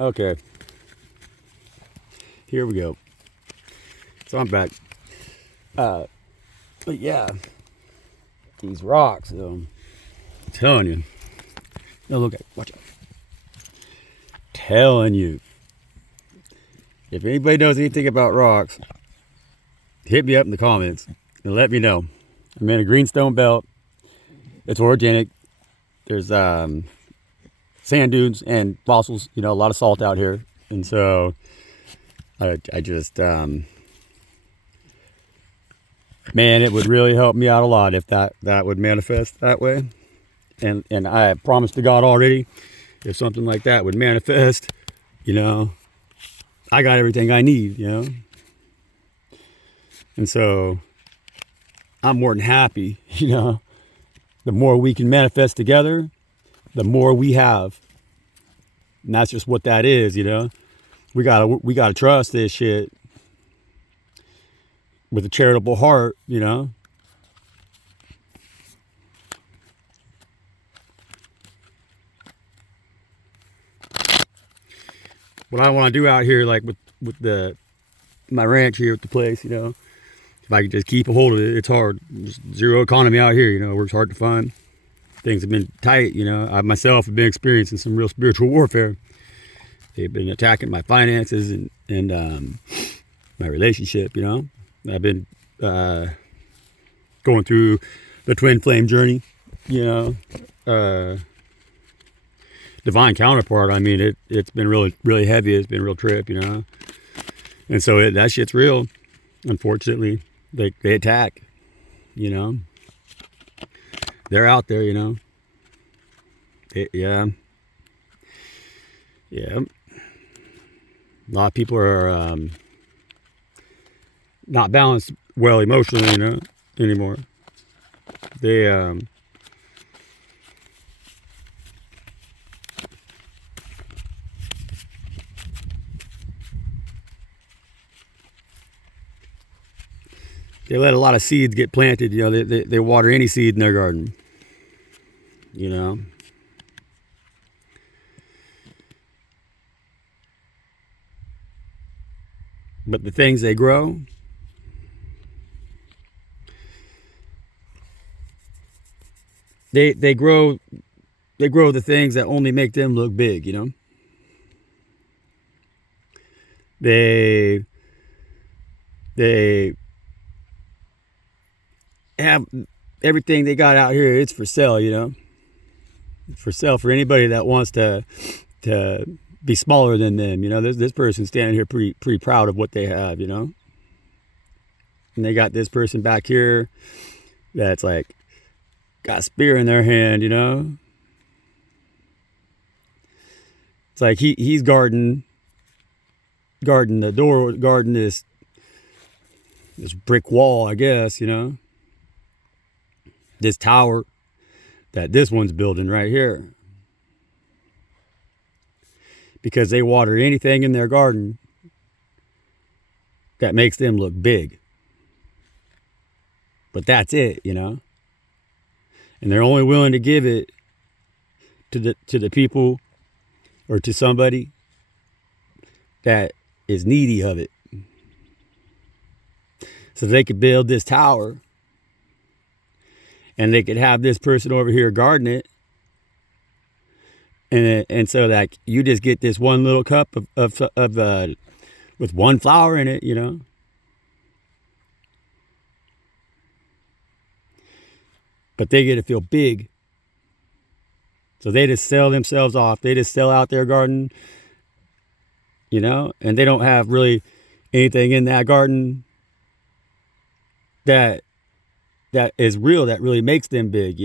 Okay, here we go. So I'm back. But yeah, these rocks, I'm telling you. No, look at it. Watch out. Telling you. If anybody knows anything about rocks, hit me up in the comments and let me know. I'm in a greenstone belt. It's organic. There's sand dunes and fossils, a lot of salt out here. And so I just, man, it would really help me out a lot if that would manifest that way. And I promised to God already, if something like that would manifest, I got everything I need, And so I'm more than happy, the more we can manifest together, the more we have. And that's just what that is, We gotta trust this shit with a charitable heart, What I want to do out here, like with my ranch here at the place, if I could just keep a hold of it, it's hard. Just zero economy out here, it works hard to find. Things have been tight, I myself have been experiencing some real spiritual warfare. They've been attacking my finances and my relationship, I've been going through the twin flame journey, divine counterpart. I mean, it's been really, really heavy. It's been a real trip, And so that shit's real. Unfortunately, they attack, They're out there, yeah. A lot of people are not balanced well emotionally, anymore. They they let a lot of seeds get planted. They water any seed in their garden. But the things they grow, they grow the things that only make them look big. They have everything they got out here. It's for sale, for sale for anybody that wants to be smaller than them. This person standing here pretty proud of what they have, and they got this person back here that's like got a spear in their hand, It's like he's guarding the door, guarding this brick wall, I guess, this tower that this one's building right here. Because they water anything in their garden that makes them look big. But that's it, And they're only willing to give it to the people or to somebody that is needy of it. So they could build this tower and they could have this person over here guarding it. And so like you just get this one little cup of with one flower in it, But they get to feel big. So they just sell themselves off. They just sell out their garden, and they don't have really anything in that garden that is real, that really makes them big,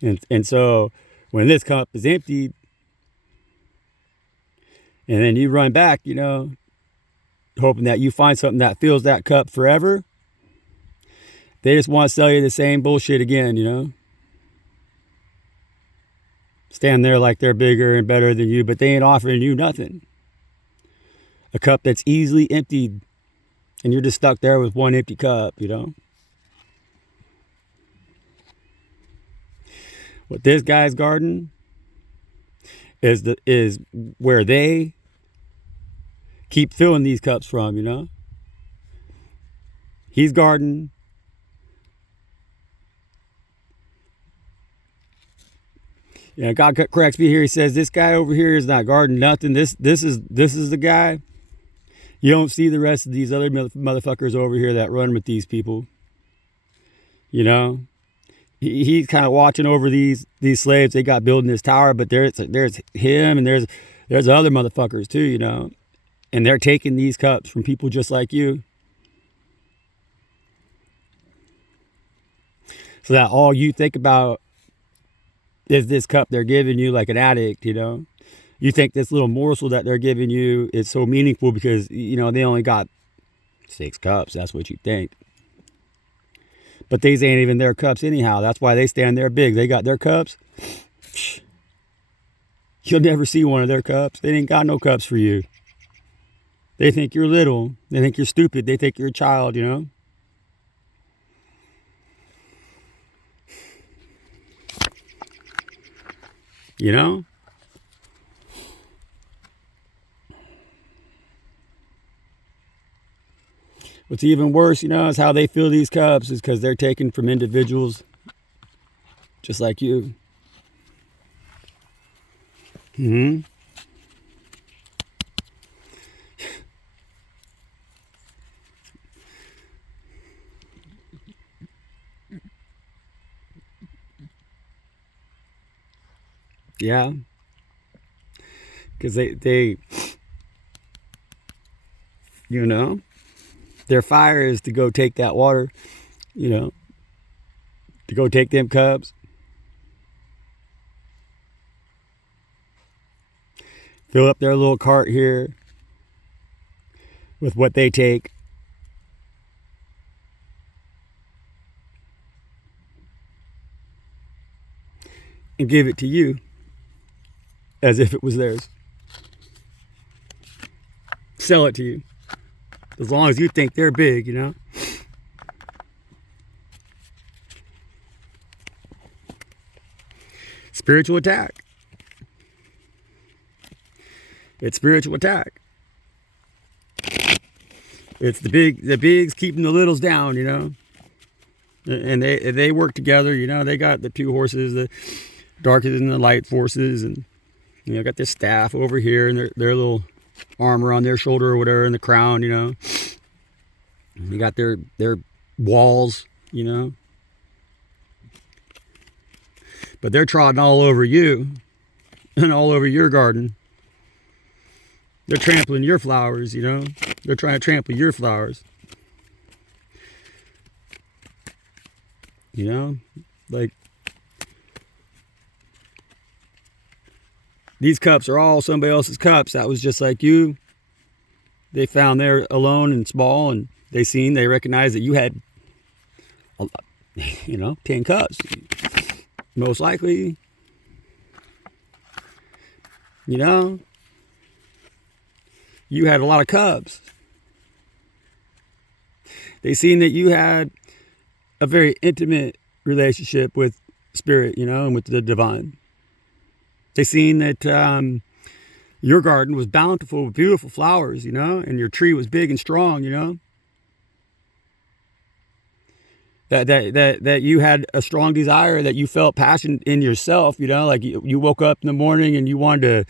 And so when this cup is emptied and then you run back, hoping that you find something that fills that cup forever, they just want to sell you the same bullshit again, Stand there like they're bigger and better than you, but they ain't offering you nothing. A cup that's easily emptied and you're just stuck there with one empty cup, With this guy's garden, is where they keep filling these cups from, you know. He's guarding. Yeah, God corrects me here. He says this guy over here is not guarding nothing. This is the guy. You don't see the rest of these other motherfuckers over here that run with these people. You know, he's kind of watching over these slaves. They got building this tower, but there's him and there's other motherfuckers too. You know, and they're taking these cups from people just like you. So that all you think about is this cup they're giving you, like an addict, you know. You think this little morsel that they're giving you is so meaningful because, you know, they only got 6 cups. That's what you think. But these ain't even their cups anyhow. That's why they stand there big. They got their cups. You'll never see one of their cups. They ain't got no cups for you. They think you're little. They think you're stupid. They think you're a child, you know. You know? What's even worse, you know, is how they fill these cups is because they're taken from individuals just like you. Yeah. Because they, you know, their fire is to go take that water, you know, to go take them cups. Fill up their little cart here with what they take. And give it to you as if it was theirs. Sell it to you. As long as you think they're big, you know. Spiritual attack. It's spiritual attack. It's the bigs keeping the littles down, you know. And they work together, you know. They got the 2 horses, the darkest and the light forces, and you know, got this staff over here and their little armor on their shoulder or whatever, and the crown, you know. They got their walls, you know. But they're trotting all over you and all over your garden. They're trampling your flowers, you know. They're trying to trample your flowers. You know, like these cups are all somebody else's cups. That was just like you. They found they're alone and small, and they recognized that you had, you know, 10 cups. Most likely, you know, you had a lot of cups. They seen that you had a very intimate relationship with spirit, you know, and with the divine. They seen that your garden was bountiful with beautiful flowers, you know, and your tree was big and strong, you know. That you had a strong desire, that you felt passion in yourself, you know, like you woke up in the morning and you wanted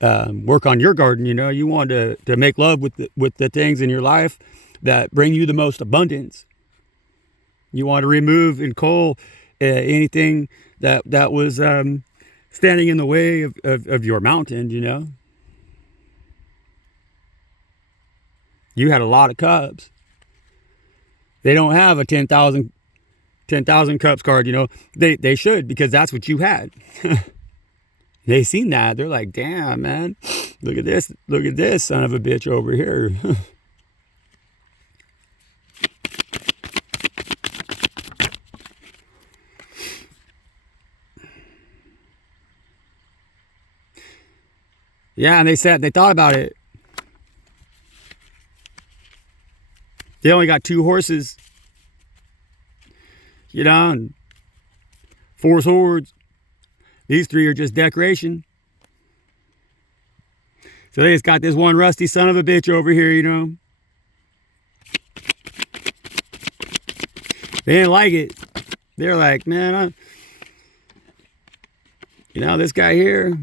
to work on your garden, you know. You wanted to make love with the things in your life that bring you the most abundance. You want to remove and cull anything that was standing in the way of your mountain, you know. You had a lot of cups. They don't have a 10,000 cups card, you know. They should, because that's what you had. They seen that. They're like, damn, man, look at this son of a bitch over here. Yeah, and they thought about it. They only got 2 horses, you know, and 4 swords. These 3 are just decoration. So they just got this one rusty son of a bitch over here, you know. They didn't like it. They're like, man, you know, this guy here,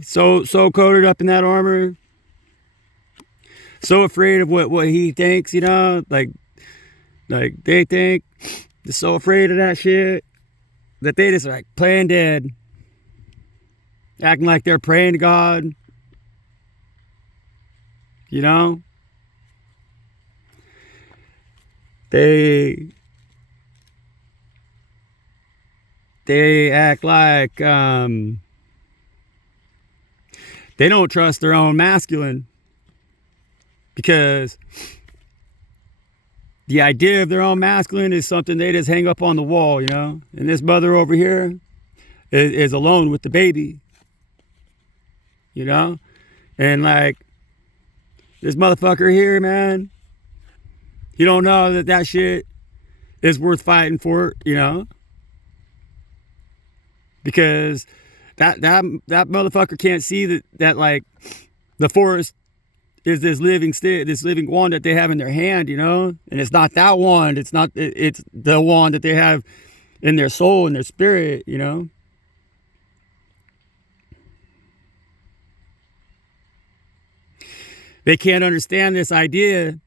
so coated up in that armor, so afraid of what he thinks, you know, like they think, they're so afraid of that shit that they just like playing dead, acting like they're praying to God, you know. They act like they don't trust their own masculine, because the idea of their own masculine is something they just hang up on the wall, you know. And this mother over here is alone with the baby, you know. And like this motherfucker here, man, you don't know that shit is worth fighting for, you know. Because that motherfucker can't see that like the forest is this living wand that they have in their hand, you know. And it's not that wand, it's the wand that they have in their soul and their spirit, you know. They can't understand this idea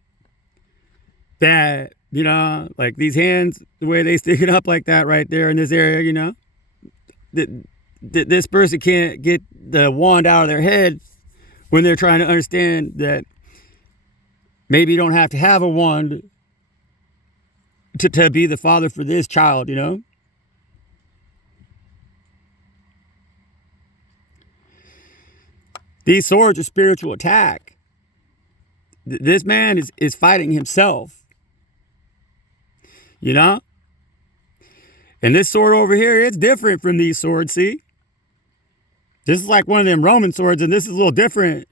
that, you know, like these hands, the way they stick it up like that right there in this area, you know, this person can't get the wand out of their head when they're trying to understand that maybe you don't have to have a wand to be the father for this child, you know. These swords are spiritual attack. This man is fighting himself, you know. And this sword over here, it's different from these swords, see? This is like one of them Roman swords, and this is a little different.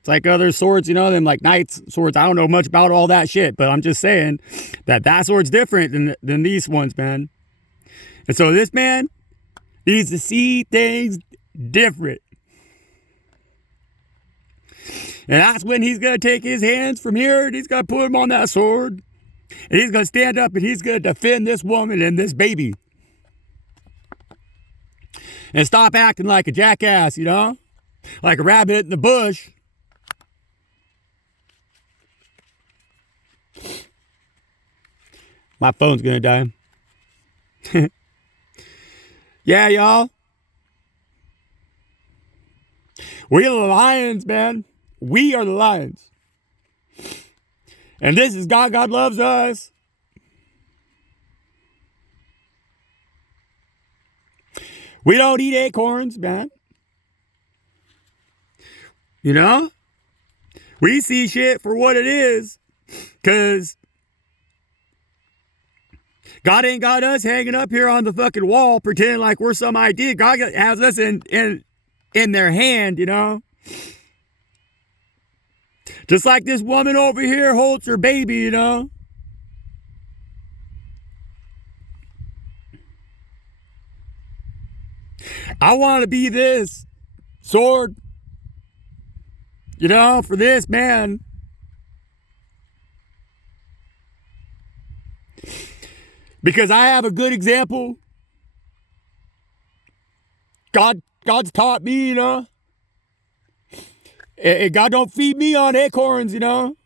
It's like other swords, you know, them like knights swords. I don't know much about all that shit, but I'm just saying that sword's different than these ones, man. And so this man needs to see things different. And that's when he's going to take his hands from here and he's going to put them on that sword. And he's going to stand up and he's going to defend this woman and this baby. And stop acting like a jackass, you know? Like a rabbit in the bush. My phone's going to die. Yeah, y'all. We are the lions, man. We are the lions. And this is God. God loves us. We don't eat acorns, man. You know? We see shit for what it is. Because God ain't got us hanging up here on the fucking wall pretending like we're some idea. God has us in their hand, you know? Just like this woman over here holds her baby, you know? I want to be this sword, you know, for this man. Because I have a good example. God's taught me, you know. And God don't feed me on acorns, you know.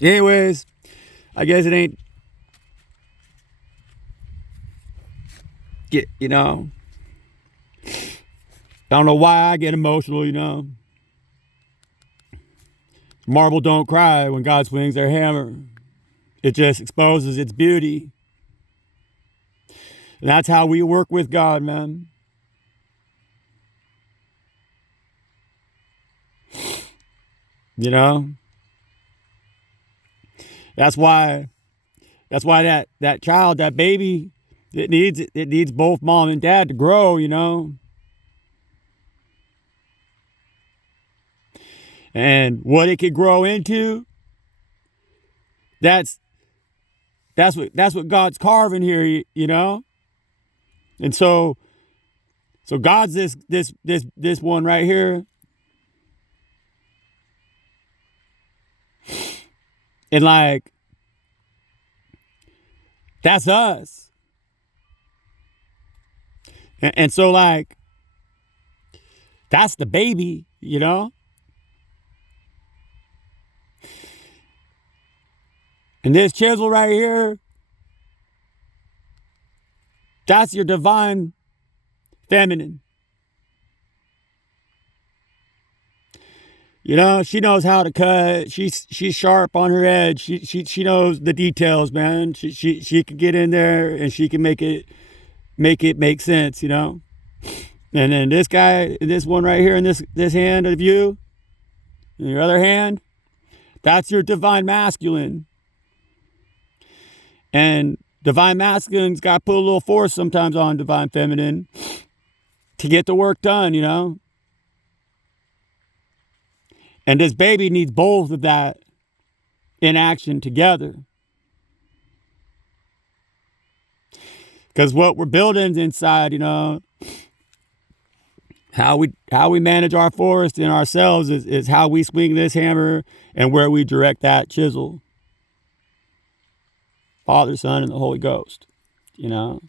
Anyways, I guess it ain't, you know. I don't know why I get emotional, you know. Marble don't cry when God swings their hammer. It just exposes its beauty. And that's how we work with God, man. You know? That's why that child, that baby, it needs both mom and dad to grow, you know? And what it could grow into, that's what God's carving here, you know? And so God's this one right here. And like, that's us. And so like, that's the baby, you know? And this chisel right here, that's your divine feminine. You know, she knows how to cut. She's sharp on her edge. She knows the details, man. She can get in there and she can make it make sense, you know. And then this guy, this one right here in this hand of you, in your other hand, that's your divine masculine. And divine masculine's got to put a little force sometimes on divine feminine to get the work done, you know. And this baby needs both of that in action together. Because what we're building inside, you know, how we manage our forest and ourselves is how we swing this hammer and where we direct that chisel. Father, Son, and the Holy Ghost. You know,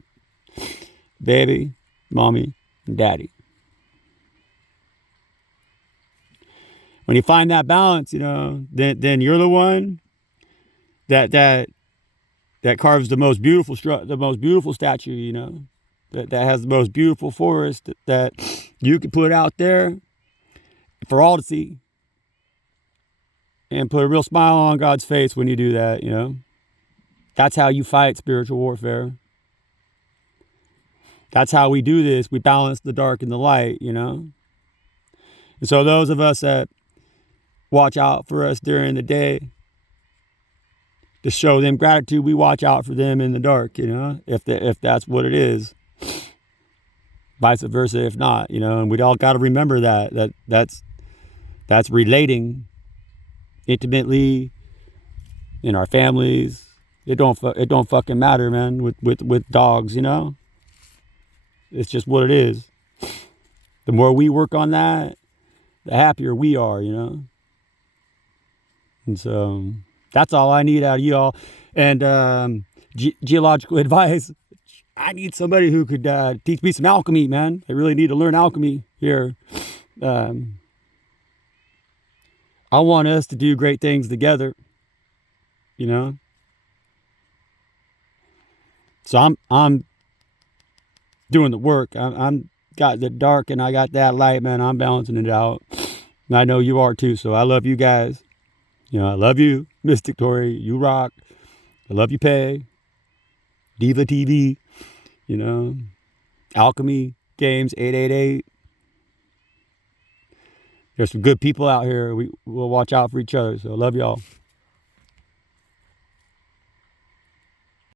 baby, mommy, and daddy. When you find that balance, you know, then you're the one that carves the most beautiful statue, you know, that has the most beautiful forest that you can put out there for all to see, and put a real smile on God's face when you do that, you know. That's how you fight spiritual warfare. That's how we do this. We balance the dark and the light, you know. And so those of us that watch out for us during the day, to show them gratitude, we watch out for them in the dark, you know, if that's what it is. Vice versa if not, you know. And we all got to remember that's relating intimately in our families. It don't fucking matter, man, with dogs, you know. It's just what it is. The more we work on that, the happier we are, you know. And so that's all I need out of you all. And geological advice, I need somebody who could teach me some alchemy, man. I really need to learn alchemy here. I want us to do great things together, you know. So I'm doing the work. I'm got the dark and I got that light, man. I'm balancing it out. And I know you are too. So I love you guys. You know, I love you, Mystic Tory. You rock. I love you, Pay. Diva TV. You know, Alchemy Games 888. There's some good people out here. We'll watch out for each other. So I love y'all.